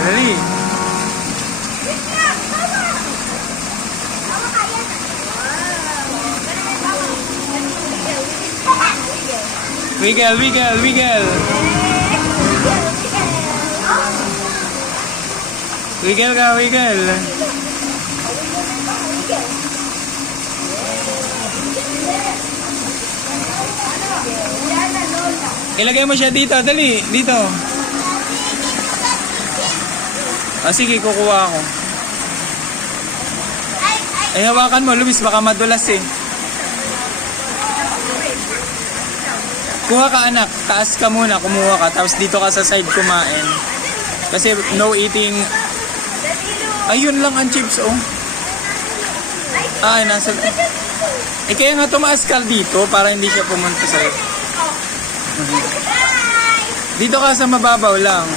Dali. Wiggle, wiggle, wiggle. Wiggle ka, wiggle. Ilagay mo siya dito, dali, dito. Ah, sige, kukuha ako. Ay, hawakan mo, Luis, baka madulas eh. Kuha ka anak, taas ka muna, kumuha ka, tapos dito ka sa side kumain. Kasi no eating. Ayun lang ang chips, oh. Ay, nasa. Eh, kaya nga tumaas ka dito para hindi siya pumunta sa'yo. Dito ka sa mababaw lang.